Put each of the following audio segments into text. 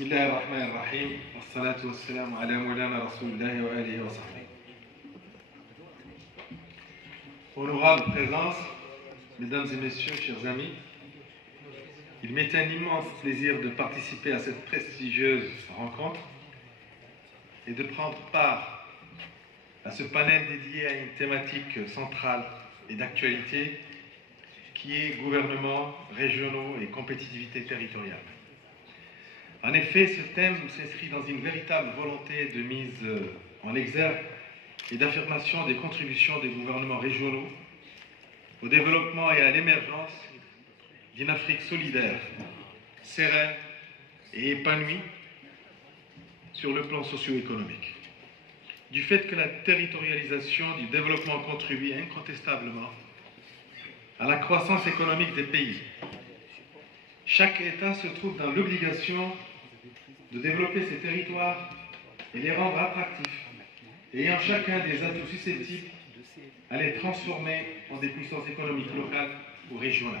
بسم الله الرحمن الرحيم والصلاة والسلام على مولانا رسول الله وآله وصحبه. Honorable présence, mesdames et messieurs, chers amis, il m'est un immense plaisir de participer à cette prestigieuse rencontre et de prendre part à ce panel dédié à une thématique centrale et d'actualité qui est gouvernement régionaux et compétitivité territoriale. En effet, ce thème s'inscrit dans une véritable volonté de mise en exergue et d'affirmation des contributions des gouvernements régionaux au développement et à l'émergence d'une Afrique solidaire, sereine et épanouie sur le plan socio-économique. Du fait que la territorialisation du développement contribue incontestablement à la croissance économique des pays, chaque État se trouve dans l'obligation de développer ses territoires et les rendre attractifs, ayant chacun des atouts susceptibles à les transformer en des puissances économiques locales ou régionales.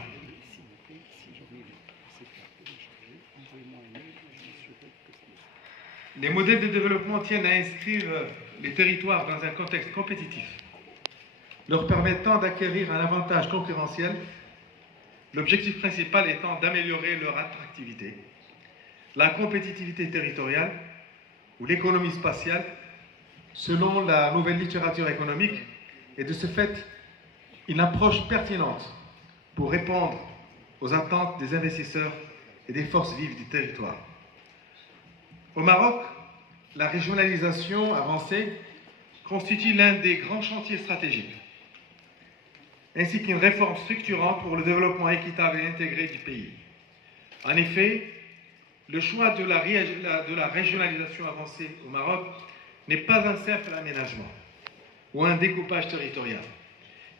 Les modèles de développement tiennent à inscrire les territoires dans un contexte compétitif, leur permettant d'acquérir un avantage concurrentiel, l'objectif principal étant d'améliorer leur attractivité, la compétitivité territoriale ou l'économie spatiale, selon la nouvelle littérature économique, est de ce fait une approche pertinente pour répondre aux attentes des investisseurs et des forces vives du territoire. Au Maroc, la régionalisation avancée constitue l'un des grands chantiers stratégiques, ainsi qu'une réforme structurante pour le développement équitable et intégré du pays. En effet, le choix de la régionalisation avancée au Maroc n'est pas un simple aménagement ou un découpage territorial.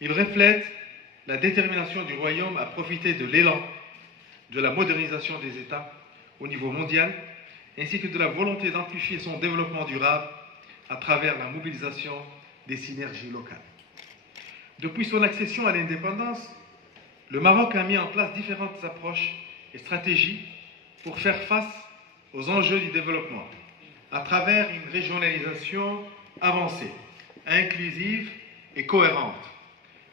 Il reflète la détermination du royaume à profiter de l'élan de la modernisation des États au niveau mondial, ainsi que de la volonté d'amplifier son développement durable à travers la mobilisation des synergies locales. Depuis son accession à l'indépendance, le Maroc a mis en place différentes approches et stratégies pour faire face aux enjeux du développement, à travers une régionalisation avancée, inclusive et cohérente.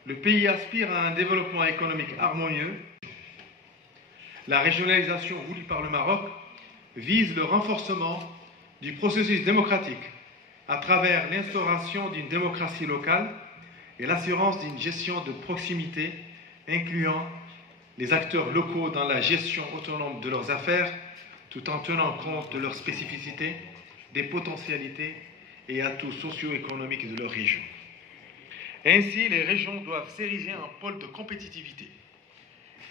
Le pays aspire à un développement économique harmonieux. La régionalisation voulue par le Maroc vise le renforcement du processus démocratique à travers l'instauration d'une démocratie locale et l'assurance d'une gestion de proximité incluant les acteurs locaux dans la gestion autonome de leurs affaires, tout en tenant compte de leurs spécificités, des potentialités et atouts socio-économiques de leur région. Ainsi, les régions doivent s'ériger en pôle de compétitivité.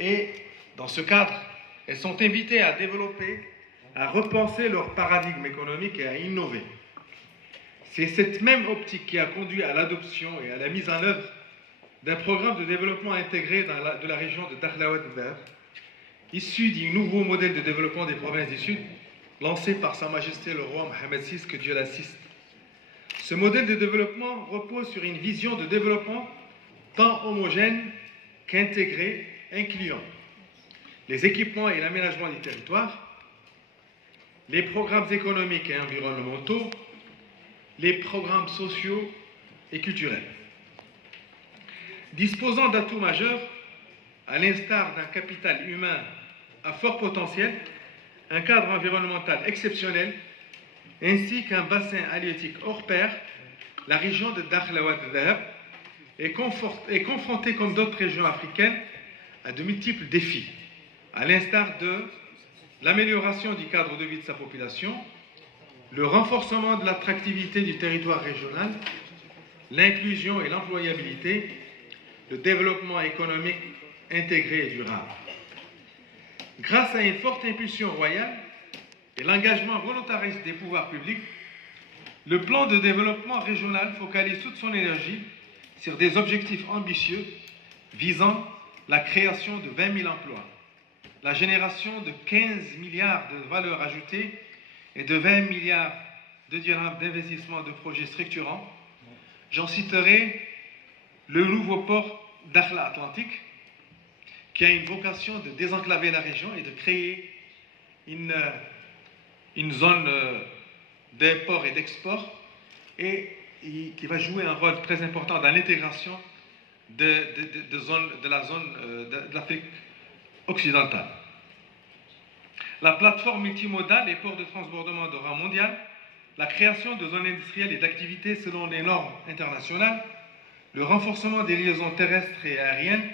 Et, dans ce cadre, elles sont invitées à développer, à repenser leur paradigme économique et à innover. C'est cette même optique qui a conduit à l'adoption et à la mise en œuvre d'un programme de développement intégré de la région de Dakhla Ouattara, issu d'un nouveau modèle de développement des provinces du Sud, lancé par Sa Majesté le roi Mohamed VI, que Dieu l'assiste. Ce modèle de développement repose sur une vision de développement tant homogène qu'intégré, incluant les équipements et l'aménagement du territoire, les programmes économiques et environnementaux, les programmes sociaux et culturels. Disposant d'atouts majeurs, à l'instar d'un capital humain à fort potentiel, un cadre environnemental exceptionnel, ainsi qu'un bassin halieutique hors pair, la région de Dakhla Ouattara est confrontée, comme d'autres régions africaines, à de multiples défis, à l'instar de l'amélioration du cadre de vie de sa population, le renforcement de l'attractivité du territoire régional, l'inclusion et l'employabilité, le développement économique intégré et durable. Grâce à une forte impulsion royale et l'engagement volontariste des pouvoirs publics, le plan de développement régional focalise toute son énergie sur des objectifs ambitieux visant la création de 20 000 emplois, la génération de 15 milliards de valeur ajoutée et de 20 milliards de dirhams d'investissement de projets structurants. J'en citerai le nouveau port Dakhla Atlantique, qui a une vocation de désenclaver la région et de créer une une zone d'import et d'export et qui va jouer un rôle très important dans l'intégration de la zone de l'Afrique occidentale. La plateforme multimodale et ports de transbordement de rang mondial, la création de zones industrielles et d'activités selon les normes internationales, le renforcement des liaisons terrestres et aériennes,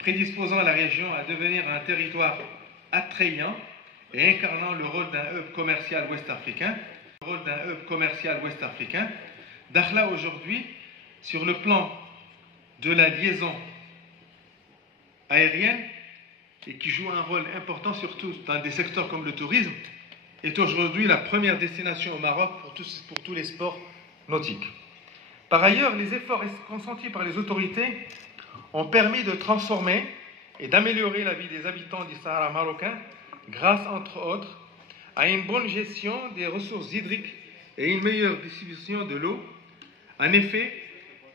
prédisposant la région à devenir un territoire attrayant et incarnant le rôle d'un hub commercial ouest-africain. Dakhla aujourd'hui, sur le plan de la liaison aérienne, et qui joue un rôle important surtout dans des secteurs comme le tourisme, est aujourd'hui la première destination au Maroc pour tous les sports nautiques. Par ailleurs, les efforts consentis par les autorités ont permis de transformer et d'améliorer la vie des habitants du Sahara marocain grâce, entre autres, à une bonne gestion des ressources hydriques et une meilleure distribution de l'eau. En effet,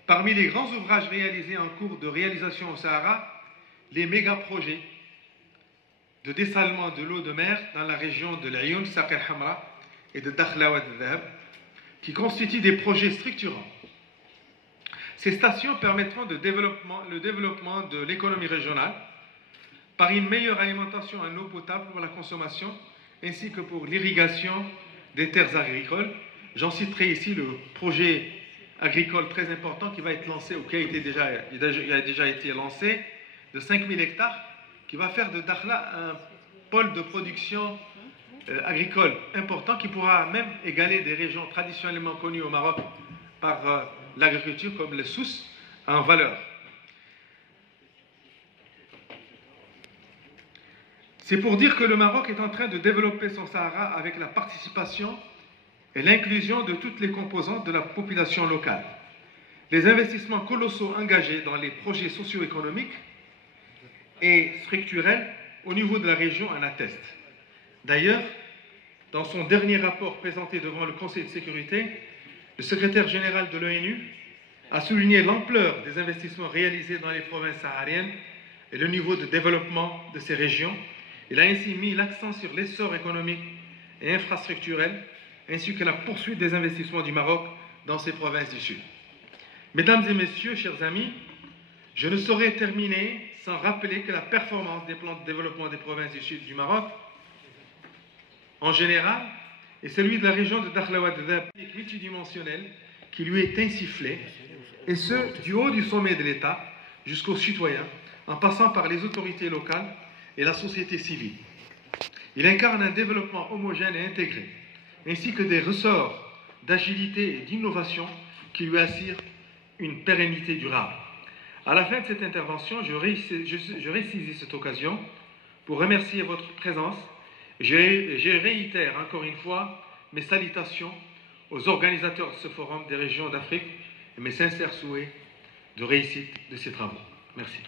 parmi les grands ouvrages réalisés en cours de réalisation au Sahara, les méga-projets de dessalement de l'eau de mer dans la région de l'Ayoun, Saqer Hamra et de Dakhla Wad Dhahab, qui constituent des projets structurants. Ces stations permettront le développement de l'économie régionale par une meilleure alimentation en eau potable pour la consommation ainsi que pour l'irrigation des terres agricoles. J'en citerai ici le projet agricole très important qui va être lancé ou qui a déjà été lancé de 5000 hectares qui va faire de Dakhla un pôle de production agricole important qui pourra même égaler des régions traditionnellement connues au Maroc par l'agriculture comme le Souss en valeur. C'est pour dire que le Maroc est en train de développer son Sahara avec la participation et l'inclusion de toutes les composantes de la population locale. Les investissements colossaux engagés dans les projets socio-économiques et structurels au niveau de la région en attestent. D'ailleurs, dans son dernier rapport présenté devant le Conseil de sécurité, le secrétaire général de l'ONU a souligné l'ampleur des investissements réalisés dans les provinces sahariennes et le niveau de développement de ces régions. Il a ainsi mis l'accent sur l'essor économique et infrastructurel, ainsi que la poursuite des investissements du Maroc dans ces provinces du Sud. Mesdames et messieurs, chers amis, je ne saurais terminer sans rappeler que la performance des plans de développement des provinces du Sud du Maroc, en général, et celui de la région de Dakhla Wad Dhahab multidimensionnel qui lui est insufflé, et ce, du haut du sommet de l'État jusqu'aux citoyens, en passant par les autorités locales et la société civile. Il incarne un développement homogène et intégré, ainsi que des ressorts d'agilité et d'innovation qui lui assurent une pérennité durable. À la fin de cette intervention, je résaisis cette occasion pour remercier votre présence. Je réitère encore une fois mes salutations aux organisateurs de ce forum des régions d'Afrique et mes sincères souhaits de réussite de ces travaux. Merci.